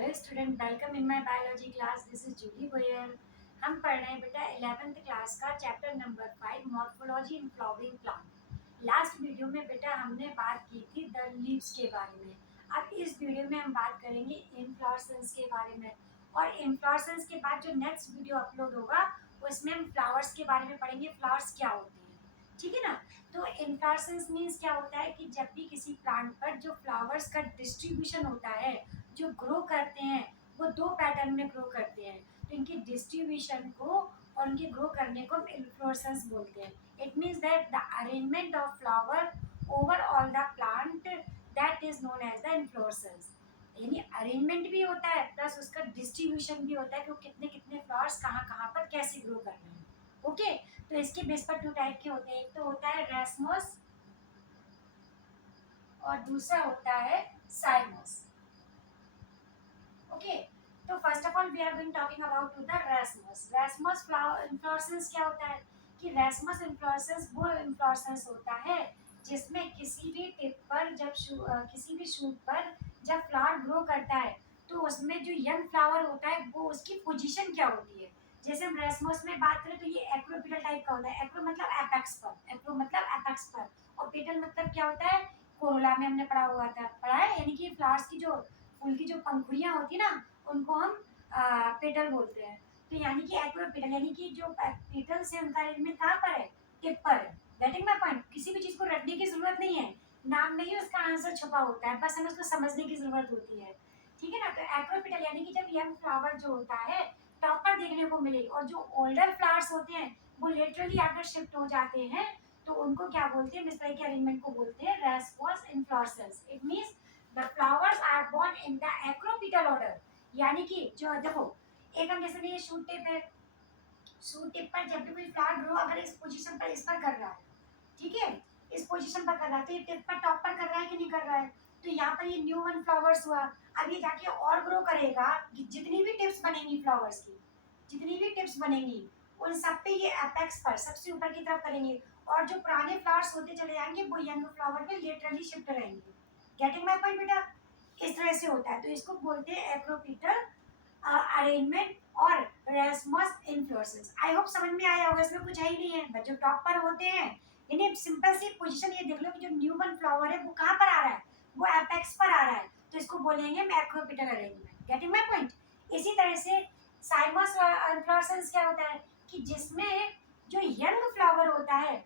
Hello student, welcome in my biology class. This is Julie Goyal. हम पढ़ रहे हैं बेटा 11th क्लास का chapter number 5 morphology in flowering plant. Last video में बेटा हमने बात की थी द लीव्स के बारे में। अब इस वीडियो में हम बात करेंगे इन्फ्लोरेसेंस के बारे में, और इन्फ्लोरेसेंस के बाद जो नेक्स्ट वीडियो अपलोड होगा उसमें हम फ्लावर्स के बारे में पढ़ेंगे, फ्लावर्स क्या होते हैं। ठीक है ना। तो इन्फ्लोरेसेंस मीन्स क्या होता है कि जब भी किसी प्लांट पर जो फ्लावर्स का डिस्ट्रीब्यूशन होता है, जो ग्रो करते हैं, वो दो पैटर्न में ग्रो करते हैं। तो इनकी डिस्ट्रीब्यूशन को और उनके ग्रो करने को हम इन्फ्लोरेसेंस बोलते हैं। It means that the arrangement of flower over all the plant, that is known as the inflorescence. यानी अरेंजमेंट भी होता है प्लस उसका डिस्ट्रीब्यूशन भी होता है कि वो कितने कितने फ्लावर्स कहाँ कहाँ पर कैसे ग्रो कर रहे हैं। ओके। तो इसके बेस पर टू टाइप के होते हैं, एक तो होता है रेसमस और दूसरा होता है साइमस। ओके। तो first of all we are going talking about to the racemose. Racemose flower inflorescence क्या होता है कि रेसमस इन्फ्लोरेसेंस वो इन्फ्लोरेसेंस होता है जिसमें किसी भी टिप पर जब किसी भी शूट पर जब फ्लावर ग्रो करता है तो उसमें जो यंग फ्लावर होता है वो उसकी पोजीशन क्या होती है। जैसे हम रेसमस में बात करें तो ये एक्रोपिटल टाइप का होता है। एक्रो मतलब एपेक्स पर, एक्रो मतलब एपेक्स पर, और पेटल मतलब क्या होता है, कोरोला में हमने पढ़ा है, यानी कि फ्लावर्स की जो फूल की जो पंखुड़ियाँ होती है ना उनको हम पेटल बोलते हैं। तो यानी कि एक्रोपेटल यानी कि जो पेटल्स है उनका अरेंजमेंट कहाँ पर है, टिप पर है। Getting my point. किसी भी चीज़ को रटने की जरूरत नहीं है, नाम में ही उसका आंसर छुपा होता है, बस हमें उसको समझने की जरूरत होती है। ठीक है ना। तो एक्रोपेटल यानी कि जब यंग फ्लावर जो होता है टॉप पर देखने को मिले, और जो ओल्डर फ्लावर्स होते हैं वो लेटरली आकर शिफ्ट हो जाते हैं, तो उनको क्या बोलते हैं, इस तरह के अरेंजमेंट को बोलते हैं racemose inflorescence. It means the flowers are borne in the acropetal order. यानी कि जो देखो, एक हम जैसे ये शूट टिप है, शूट टिप पर जब भी कोई फ्लावर ग्रो अगर इस पोजीशन पर इस पर कर रहा है, ठीक है, इस पोजीशन पर कर रहा है, तो ये टिप पर टॉप पर कर रहा है कि नहीं कर रहा है। तो यहाँ पर ये न्यू वन फ्लावर्स हुआ। अब ये जाके और ग्रो करेगा, जितनी भी टिप्स बनेंगी फ्लावर्स की, जितनी भी टिप्स बनेंगी उन सब पे ये अपेक्स पर सबसे ऊपर की तरफ करेंगे, और जो पुराने फ्लावर्स होते चले जाएंगे वो यंग फ्लावर पे लेटरली शिफ्ट रहेंगे। गेटिंग माय पॉइंट बेटा। इस तरह से होता है, तो इसको बोलते हैं एक्रोपिटल अरेंजमेंट और रेसमस इन्फ्लोरेसेंस। आई होप समझ में आया होगा, इसमें कुछ है ही नहीं है। बट जो टॉप पर होते हैं, यानी सिंपल सी पोजीशन ये देख लो कि जो न्यू बर्न फ्लावर है वो कहाँ पर आ रहा है, वो एपेक्स पर आ रहा है, तो इसको बोलेंगे मैक्रोपिटल अरेंजमेंट। Getting my point. इसी तरह से साइमस इन्फ्लोरेसेंस क्या होता है कि जिसमें जो यंग फ्लावर होता है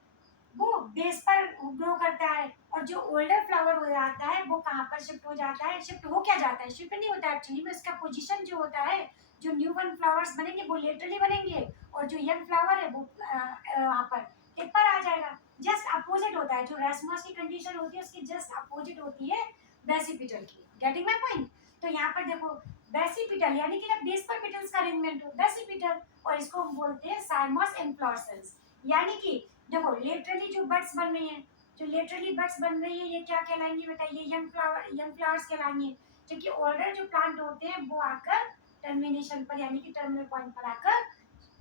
वो बेस पर ग्रो करता है, और जो ओल्डर फ्लावर हो जाता है वो कहाँ पर शिफ्ट हो जाता है, शिफ्ट हो क्या जाता है, शिफ्ट नहीं होता है एक्चुअली में, इसका पोजीशन जो होता है, जो न्यू बर्न फ्लावर्स बनेंगे वो लेटरली बनेंगे, और जो यंग फ्लावर है वो वहाँ पर टिप पर आ जाएगा। जस्ट अपोजिट होता है, जो रेसमस की कंडीशन होती है उसकी जस्ट अपोजिट होती है बेसिपिटल की। Getting my point. तो यहाँ पर देखो, बेसिपिटल यानी कि जब बेस पर पेटल्स का अरेंजमेंट हो बेसिपिटल, और इसको हम बोलते हैं साइमस इन्फ्लोरेसेंस। यानी कि देखो लेटरली जो बड्स बन रही हैं, जो लेटरली बड्स बन रही है ये क्या कहलाएंगी बेटा, ये यंग फ्लावर्स कहलाएंगे। जबकि ऑल्डर जो प्लांट होते हैं वो आकर टर्मिनेशन पर यानी कि टर्मिनल पॉइंट पर आकर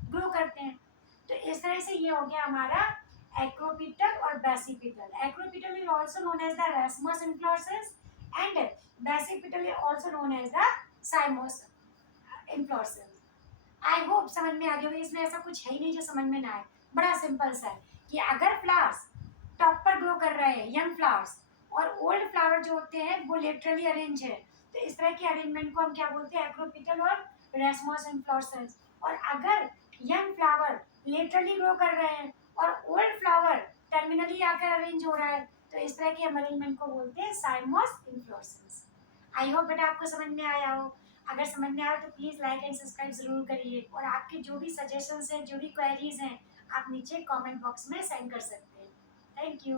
ग्रो करते हैं। तो इस तरह से ये हो गया हमारा एक्रोपिटल और basipetal. Acropetal is also known as the racemose inflorescence and basipetal is also known as the cymose inflorescence. I hope समझ में आ गया होगा। इसमें ऐसा कुछ है ही नहीं जो समझ में ना आए, बड़ा सिंपल सा है कि अगर फ्लावर्स टॉप पर ग्रो कर रहे हैं यंग फ्लावर्स, और ओल्ड फ्लावर जो होते हैं वो लेटरली अरेंज है, तो इस तरह के अरेंजमेंट को हम क्या बोलते हैं, एक्रोपिटल और रेसमस इन्फ्लोरेसेंस। और अगर यंग फ्लावर लेटरली ग्रो कर रहे हैं और ओल्ड फ्लावर टर्मिनली आकर अरेंज हो रहा है, तो इस तरह के हम अरेंजमेंट को बोलते हैं साइमस इन्फ्लोरेसेंस। आई होप बेटा आपको समझ में आया हो। अगर समझ में आया तो प्लीज़ लाइक एंड सब्सक्राइब ज़रूर करिए, और आपके जो भी सजेशंस हैं, जो भी क्वेरीज हैं, आप नीचे कमेंट बॉक्स में सेंड कर सकते हैं। Thank you.